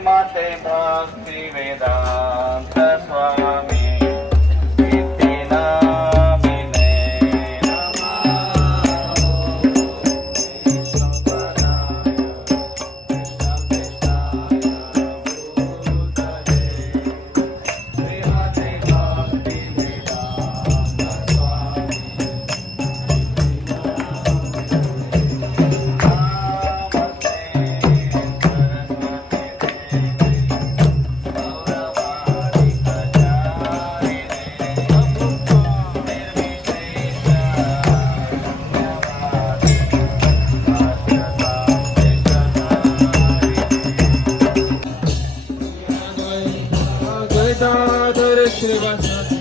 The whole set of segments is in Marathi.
Mate Bhakti Vedanta Swami Shri Vasant.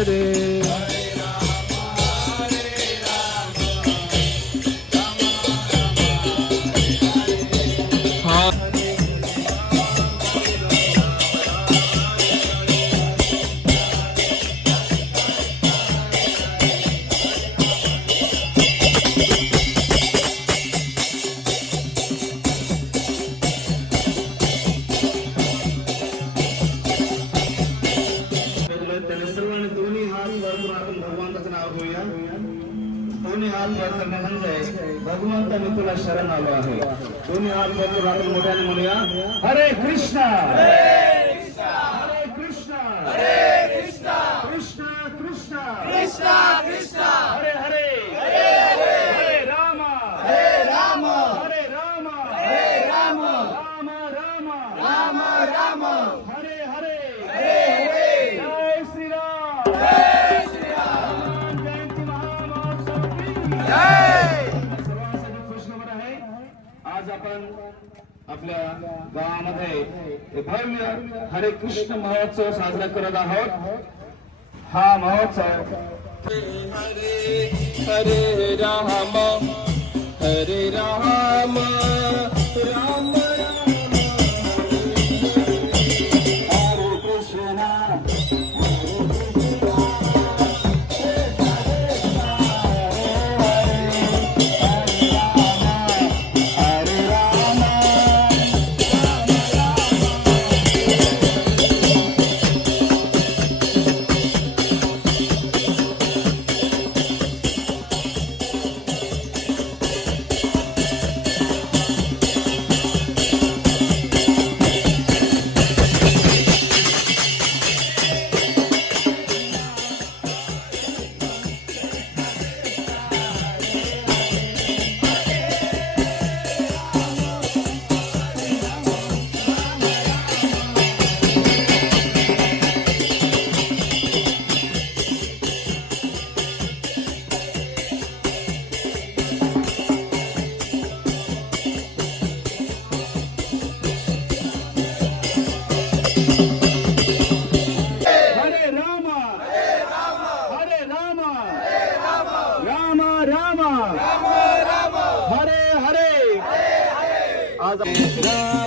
हरे दोन्ही हात वर करणे म्हणजे भगवंत मी तुला शरण आलो आहे. दोन्ही हात वर करून आपण मोठ्याने म्हणूया हरे कृष्णा! हरे कृष्णा! कृष्णा! कृष्णा! हरे आपण आपल्या गावामध्ये भव्य हरे कृष्ण महोत्सव साजरा करत आहोत. हा महोत्सव हरे हरे राम हरे राम. आज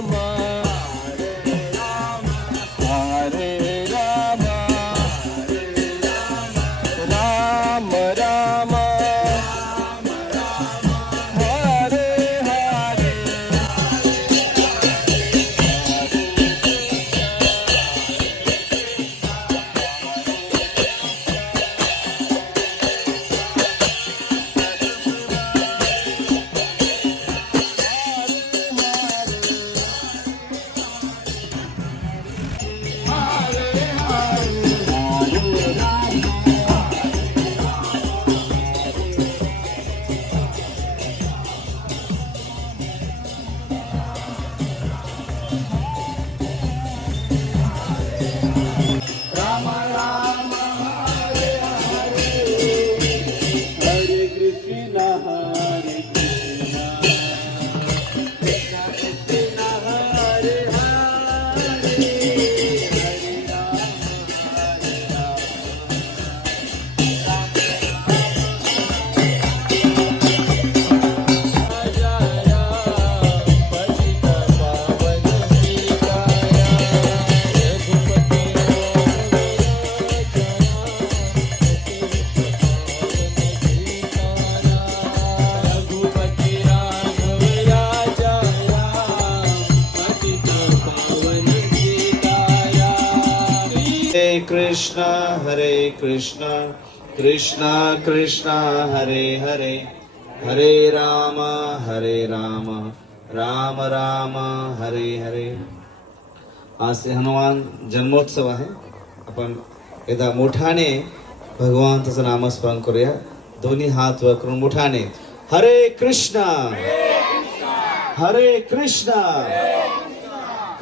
कृष्ण हरे कृष्ण कृष्ण कृष्ण हरे हरे हरे राम हरे राम राम राम हरे हरे आज से हनुमान जन्मोत्सव आहे आपण एकदा मोठ्याने भगवंताचं नामस्मरण करूया। दोन्ही हात वर करून मोठ्याने हरे कृष्ण हरे कृष्ण